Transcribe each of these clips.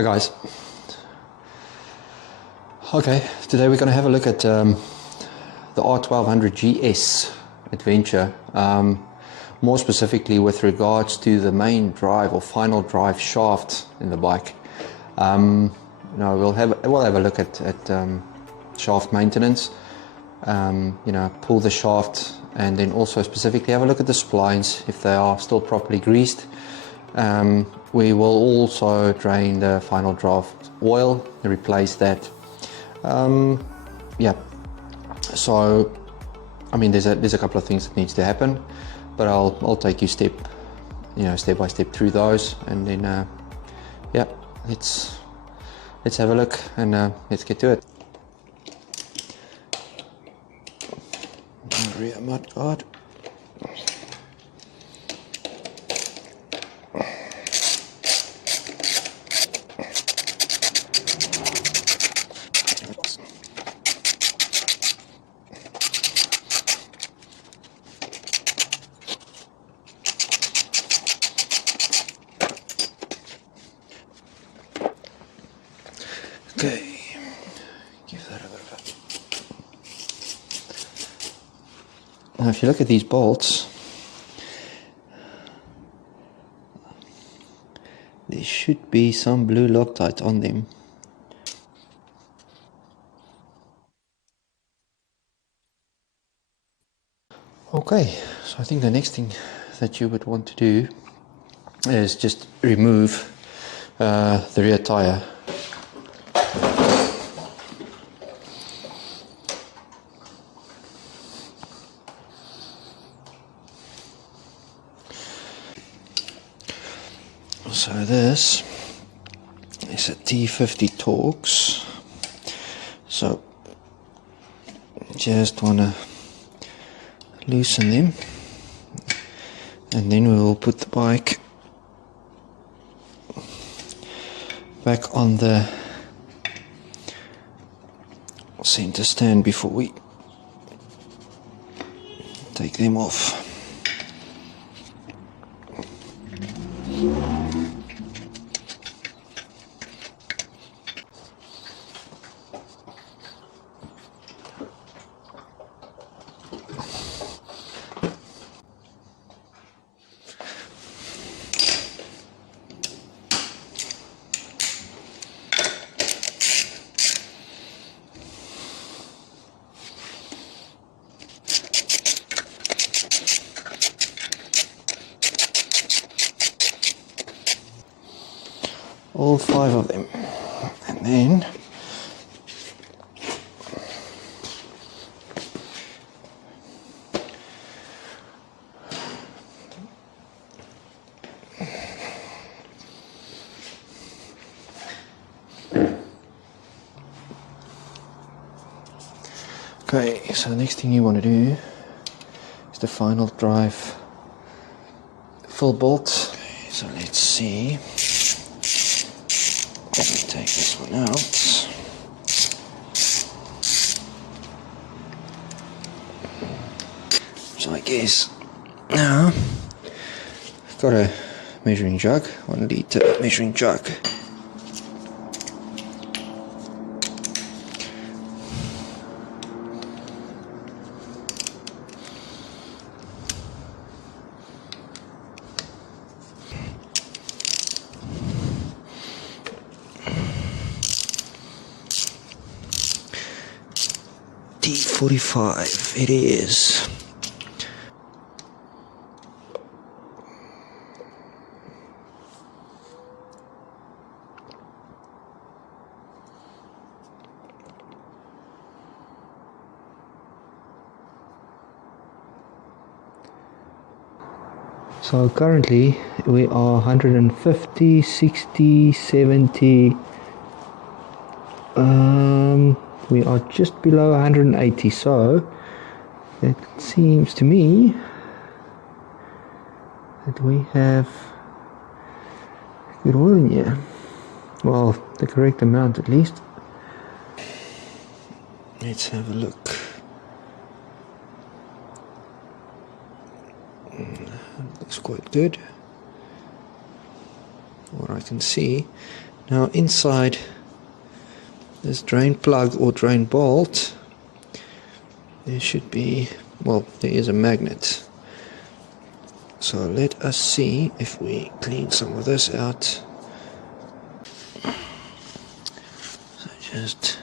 Hi guys. Okay, today we're going to have a look at the R1200GS Adventure, more specifically with regards to the main drive or final drive shaft in the bike. We'll have a look at shaft maintenance, pull the shaft, and then also specifically have a look at the splines if they are still properly greased. We will also drain the final draft oil and replace that. So I mean there's a couple of things that needs to happen, but I'll take you step by step through those, and then let's have a look and let's get to it. Rear mud guard. Okay, give that a bit of a... Now if you look at these bolts, there should be some blue Loctite on them. Okay, so I think the next thing that you would want to do is just remove the rear tire. So this is a T50 Torx, so just want to loosen them, and then we will put the bike back on the center stand before we take them off. All 5 of them, and then okay, so the next thing you want to do is the final drive full bolt. Okay, so let's see. Let me take this one out. So I guess now I've got a measuring jug, 1 litre measuring jug. T45 it is. So currently we are 150, 60, 70. We are just below 180, so it seems to me that we have good oil in here. Well, the correct amount at least. Let's have a look. Looks quite good. What I can see. Now inside this drain plug or drain bolt, there should be, well, there is a magnet. So let us see if we clean some of this out. So just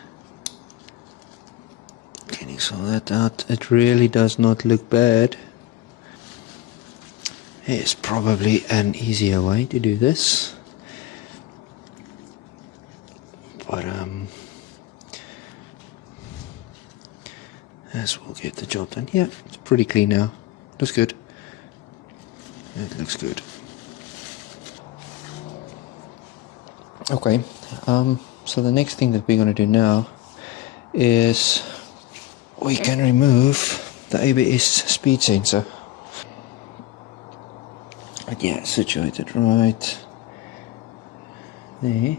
cleaning some of that out. It really does not look bad. There's probably an easier way to do this. But this will get the job done. Yeah, it's pretty clean now. Looks good. It looks good. Okay, so the next thing that we're going to do now is we can remove the ABS speed sensor. But yeah, situated right there.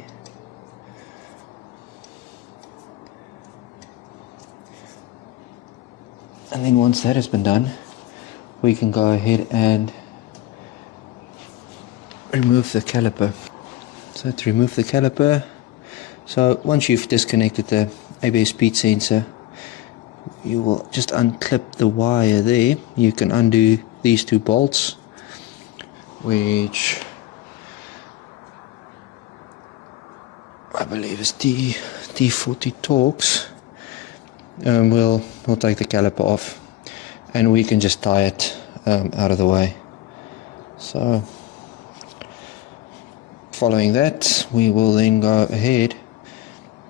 And then once that has been done, we can go ahead and remove the caliper. So to remove the caliper, so once you've disconnected the ABS speed sensor, you will just unclip the wire there. You can undo these two bolts, which I believe is D40 Torx. We'll take the caliper off, and we can just tie it out of the way. So following that, we will then go ahead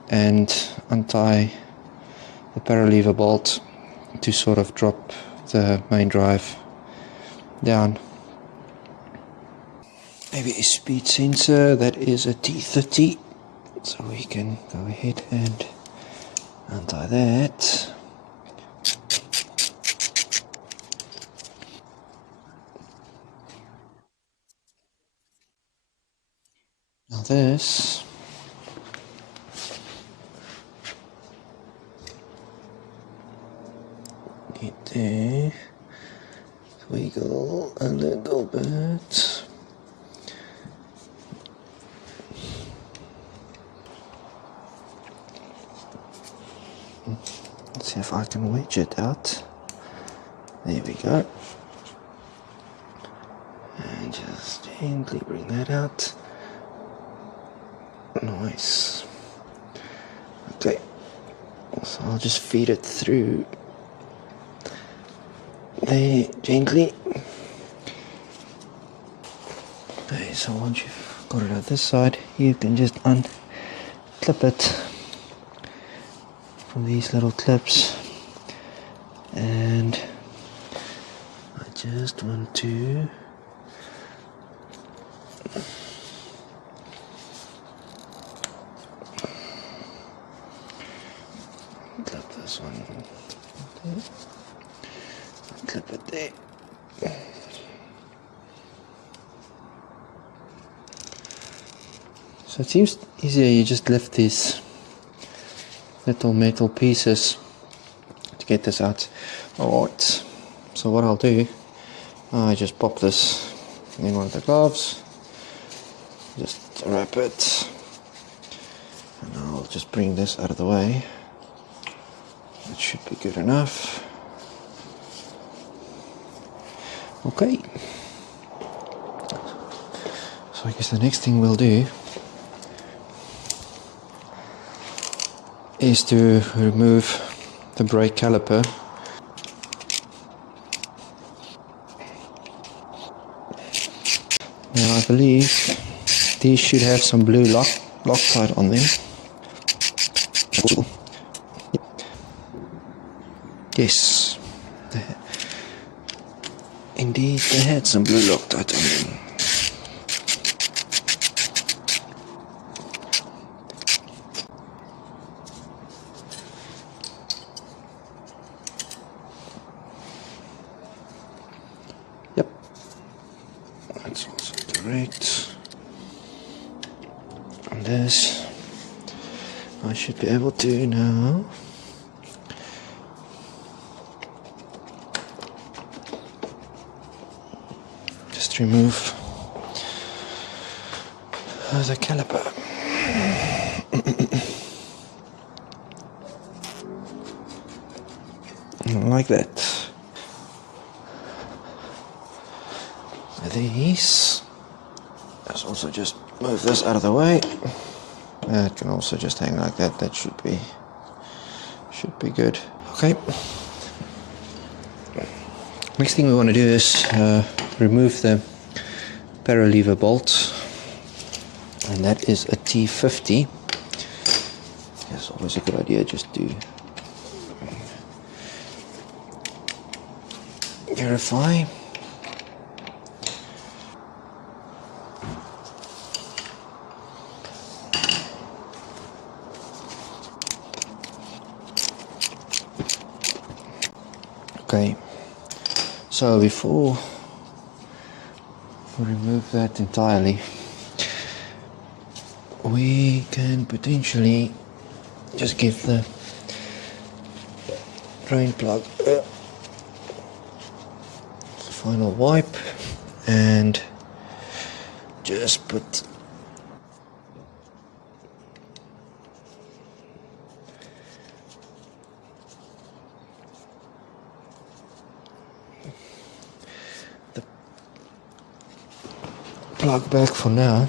and untie the paralever bolt to sort of drop the main drive down. Maybe a speed sensor, that is a T30, so we can go ahead and untie that. Now this need to wiggle a little bit. Let's see if I can wedge it out. There we go. And just gently bring that out. Nice. Okay, so I'll just feed it through there gently. Okay, so once you've got it out this side, you can just unclip it from these little clips, and I just want to clip this one there. Clip it there. So it seems easier, you just lift these little metal pieces to get this out. Alright, so what I'll do, I just pop this in one of the gloves, just wrap it, and I'll just bring this out of the way. That should be good enough. Okay, so I guess the next thing we'll do is to remove the brake caliper. Now I believe these should have some blue Loctite on them. Yes, indeed they had some blue Loctite on them. Yep, that's also correct. And this, I should be able to now. Just remove the caliper. like that. These, let's also just move this out of the way. It can also just hang like that. That should be good. Okay. Next thing we want to do is remove the paralever bolt, and that is a T50. It's always a good idea just to verify. Okay, so before we remove that entirely, we can potentially just give the drain plug a final wipe and just put the plug back for now.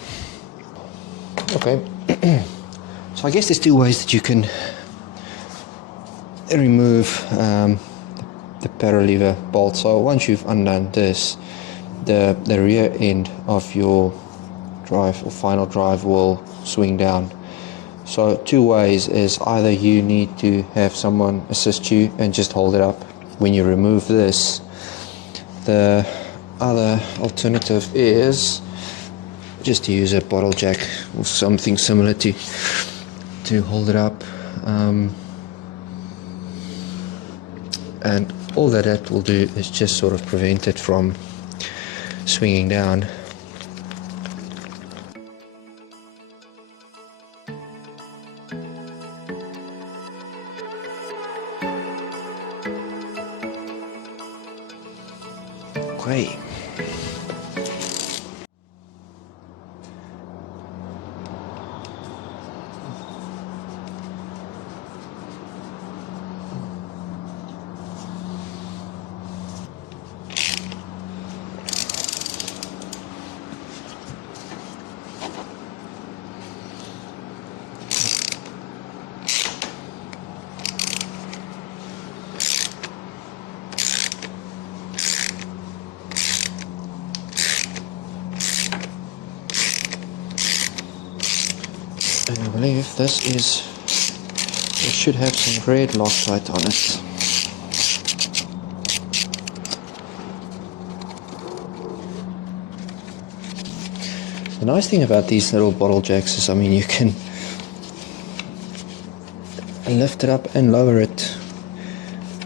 Okay. So I guess there's two ways that you can remove the paralever bolt. So once you've undone this, the rear end of your drive or final drive will swing down. So two ways is either you need to have someone assist you and just hold it up when you remove this. The other alternative is just to use a bottle jack or something similar to hold it up, and all that will do is just sort of prevent it from swinging down. Okay. I believe this it should have some red Loctite on it. The nice thing about these little bottle jacks is, I mean, you can lift it up and lower it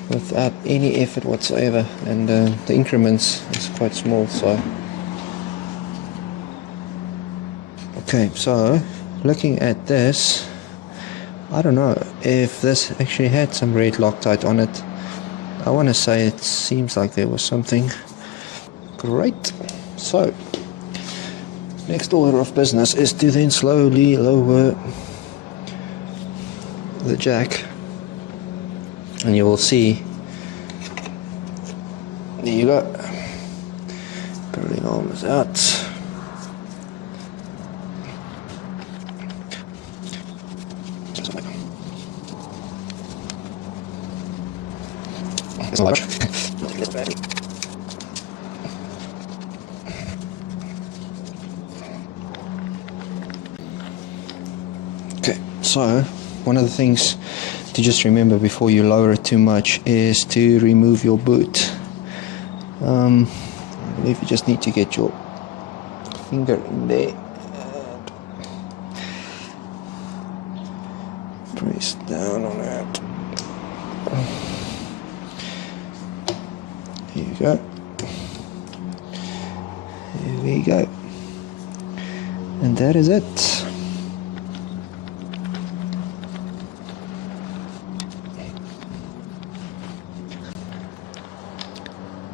without any effort whatsoever, and the increments is quite small. So okay, so looking at this, I don't know if this actually had some red Loctite on it. I want to say it seems like there was something. Great. So next order of business is to then slowly lower the jack, and you will see, there you go, pulling arm is out. Okay, so one of the things to just remember before you lower it too much is to remove your boot. I believe you just need to get your finger in there and press down on it. Here you go. Here we go. And that is it.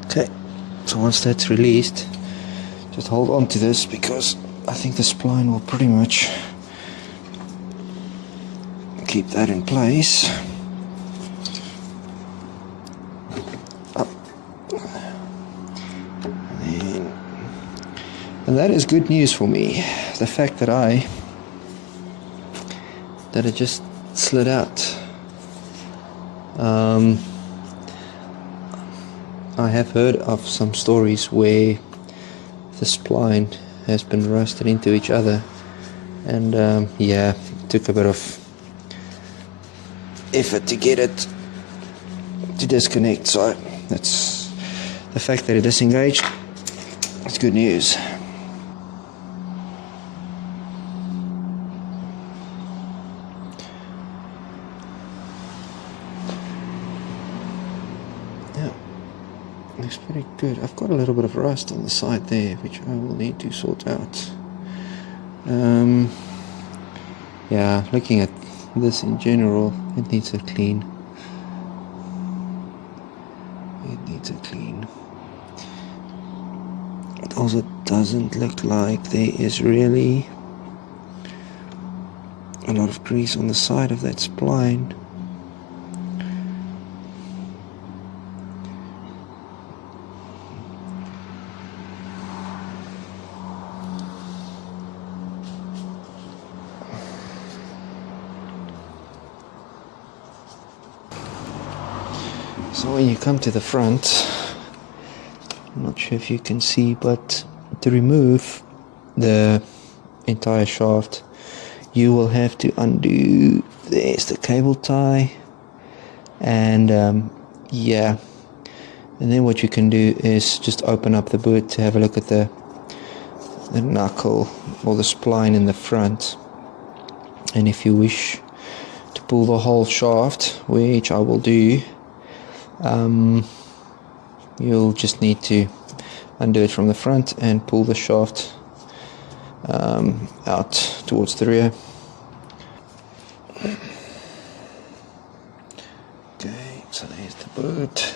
Okay, so once that's released, just hold on to this, because I think the spline will pretty much keep that in place. that is good news for me. The fact that it just slid out. I have heard of some stories where the spline has been rusted into each other, and yeah, it took a bit of effort to get it to disconnect, so that's the fact that it disengaged. It's good news. Yeah, looks pretty good. I've got a little bit of rust on the side there, which I will need to sort out. Yeah, looking at this in general, it needs a clean. It also doesn't look like there is really a lot of grease on the side of that spline. So when you come to the front, I'm not sure if you can see, but to remove the entire shaft, you will have to undo, there's the cable tie, and yeah, and then what you can do is just open up the boot to have a look at the knuckle or the spline in the front, and if you wish to pull the whole shaft, which I will do, you'll just need to undo it from the front and pull the shaft out towards the rear. Okay, so there's the boot.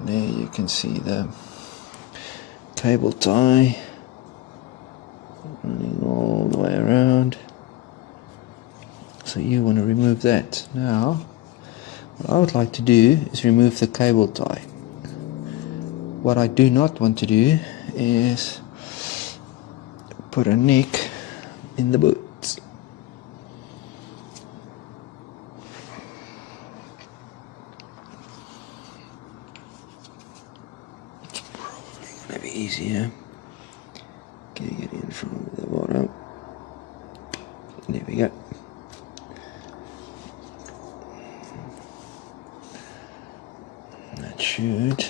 There you can see the cable tie running all the way around. So you want to remove that. Now, what I would like to do is remove the cable tie. What I do not want to do is put a neck in the boot. It's probably going to be easier getting it in from the bottom. There we go. That should.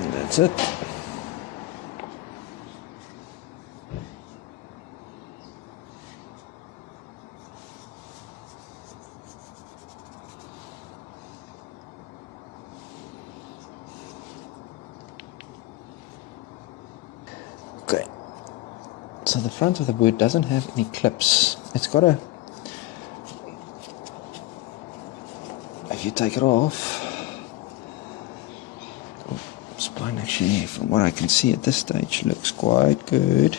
And that's it. Okay, so the front of the boot doesn't have any clips. It's got a, if you take it off, spline actually, from what I can see at this stage, looks quite good.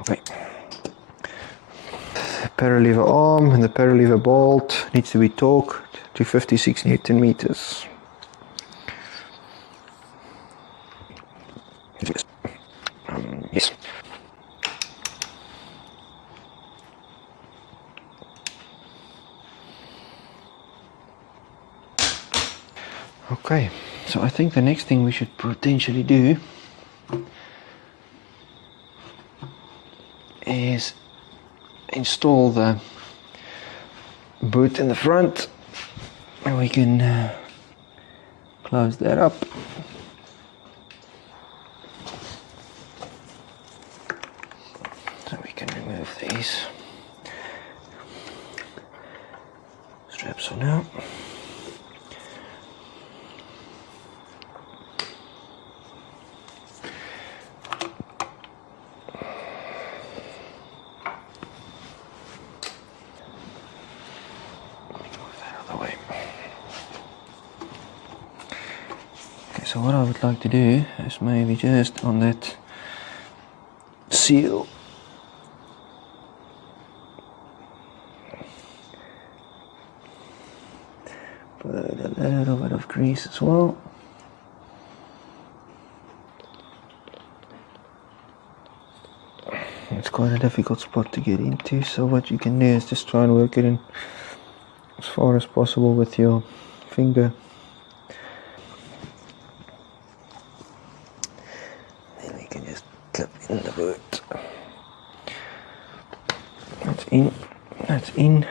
Okay. The paralever arm and the paralever bolt needs to be torqued to 56 Newton meters. Yes. Okay, so I think the next thing we should potentially do is install the boot in the front, and we can close that up. So we can remove these straps on now. So what I would like to do is maybe just on that seal put a little bit of grease as well. It's quite a difficult spot to get into, so what you can do is just try and work it in as far as possible with your finger. Then we can just clip in the boot. That's in, that's in.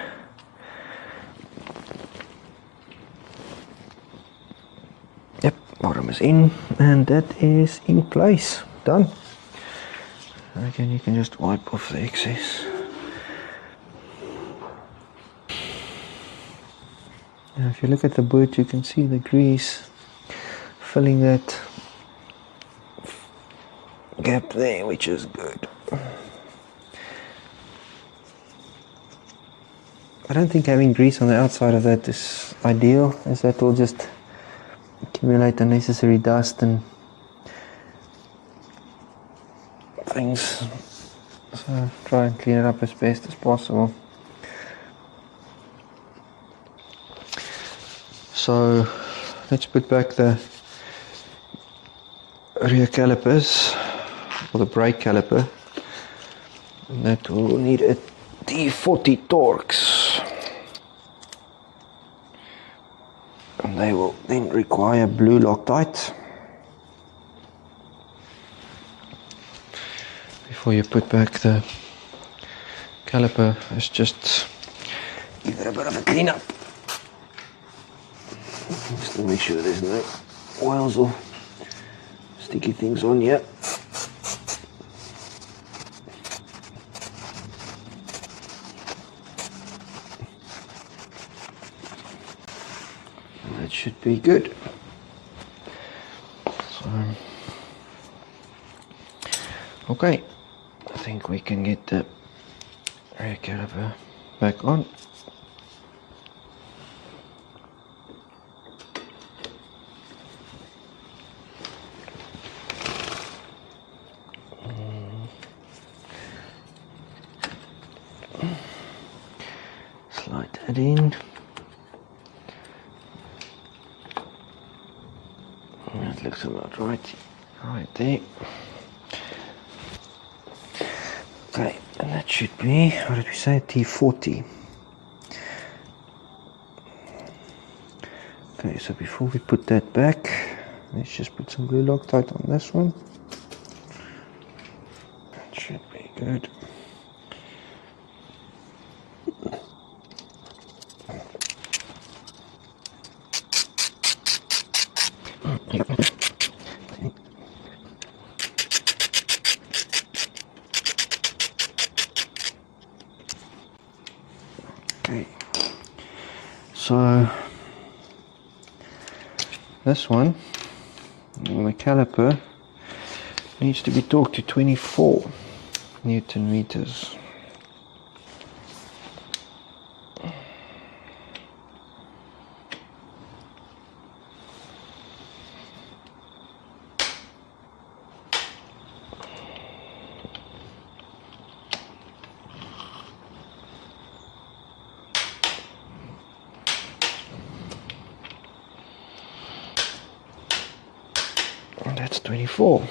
Yep, bottom is in, and that is in place. Done. Again, you can just wipe off the excess. Now if you look at the boot, you can see the grease filling that gap there, which is good. I don't think having grease on the outside of that is ideal, as that will just accumulate unnecessary dust and things. So try and clean it up as best as possible. So let's put back the rear calipers, or the brake caliper, and that will need a T40 Torx, and they will then require blue Loctite. Before you put back the caliper, let's just give it a bit of a clean up, just to make sure there's no oils or sticky things on yet. That should be good. So, okay, I think we can get the rear caliper back on. Slide that in. That looks about right there. Okay, and that should be, what did we say, T40. Okay, so before we put that back, let's just put some blue Loctite on this one. That should be good. Okay, so this one, the caliper, needs to be torqued to 24 Newton meters. that's 24.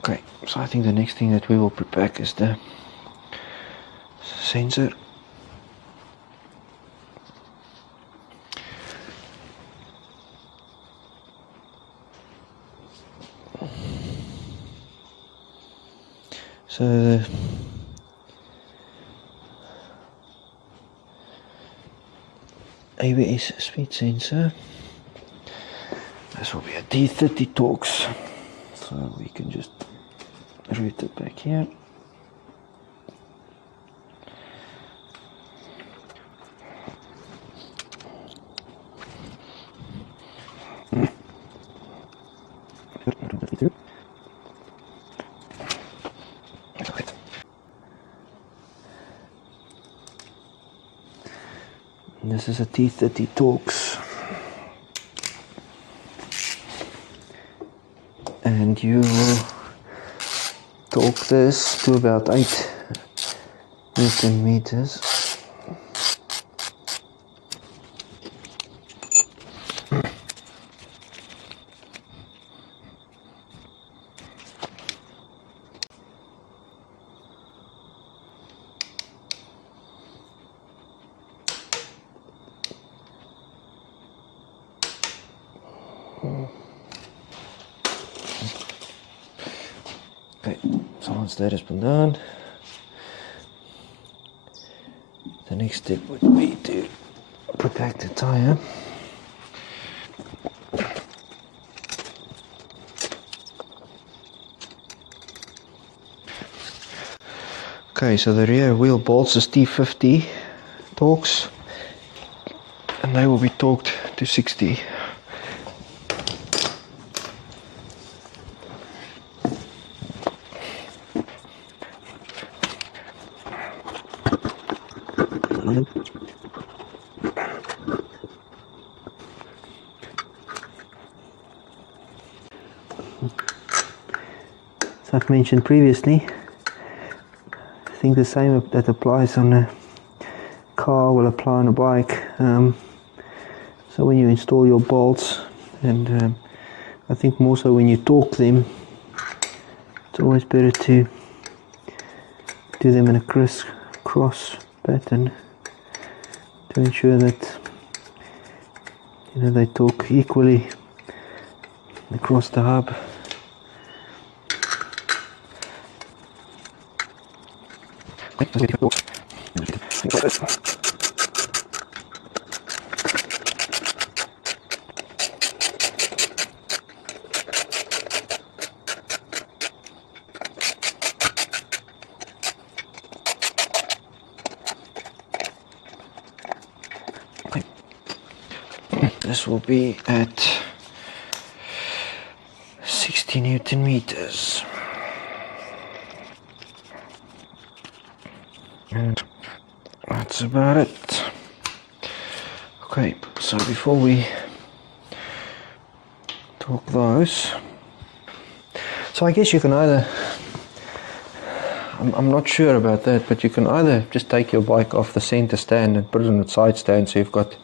Okay, so I think the next thing that we will pre-pack is the sensor. So the ABS speed sensor, this will be a D30 Torx, so we can just route it back here. This is a T30 Torx, and you will torque this to about 8 Newton meters. Okay, so once that has been done, the next step would be to protect the tire. Okay, so the rear wheel bolts is T50 Torx, and they will be torqued to 60. So I've mentioned previously, I think the same that applies on a car will apply on a bike. So when you install your bolts, and I think more so when you torque them, it's always better to do them in a crisscross pattern to ensure that they torque equally across the hub. This will be at 60 Newton meters. And that's about it. Okay, so before we torque those, so I guess you can either, I'm not sure about that, but you can either just take your bike off the center stand and put it on the side stand so you've got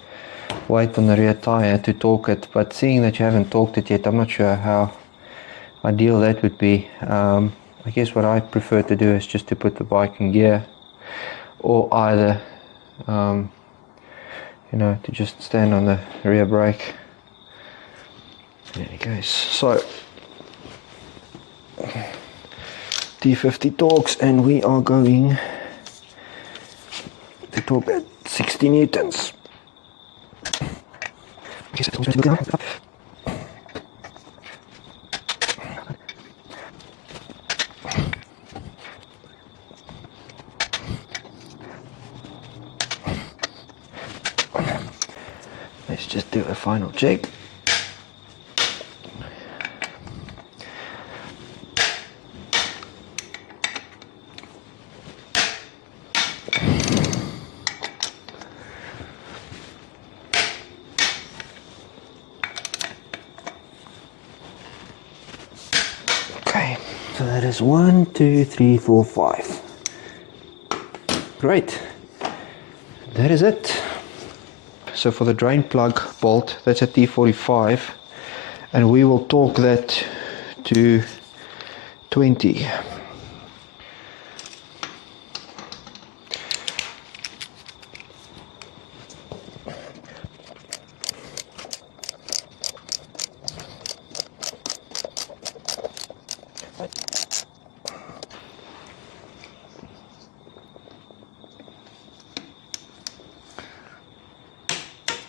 weight on the rear tire to torque it, but seeing that you haven't torqued it yet, I'm not sure how ideal that would be. I guess what I prefer to do is just to put the bike in gear, or either to just stand on the rear brake. There it goes. So T50 Torx, and we are going to torque at 60 newtons. Let's just do a final check. Okay, so that is 1, 2, 3, 4, 5. Great, that is it. So for the drain plug bolt, that's a T45, and we will torque that to 20.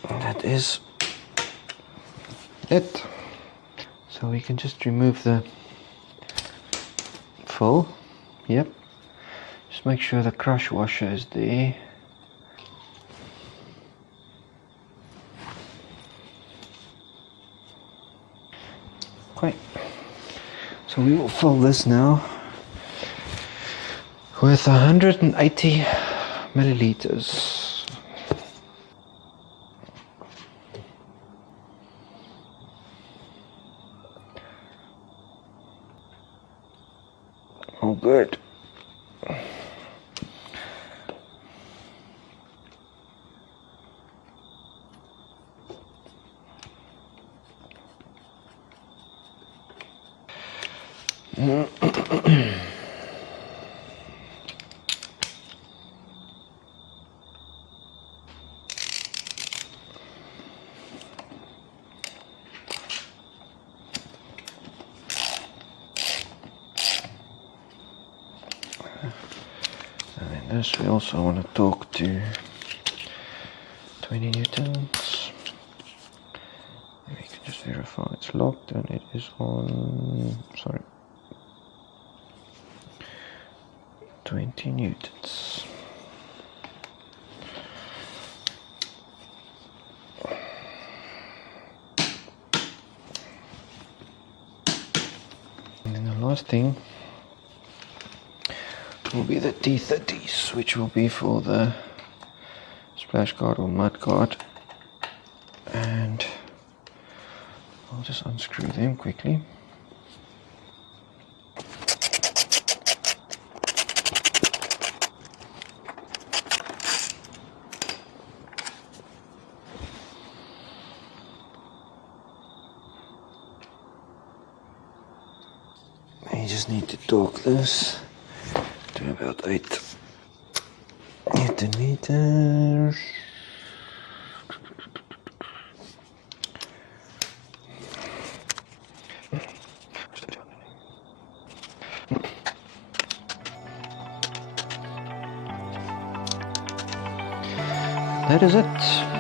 That is it. So we can just remove the full. Yep. Just make sure the crush washer is there. Okay. So we will fill this now with 180 milliliters. Oh, good. And in this we also want to talk to 20 newtons. We can just verify it's locked and it is on, sorry, 20 newtons. And then the last thing will be the T30s, which will be for the splash guard or mud guard. And I'll just unscrew them quickly. You just need to torque this to about 8 Newton meters. That is it.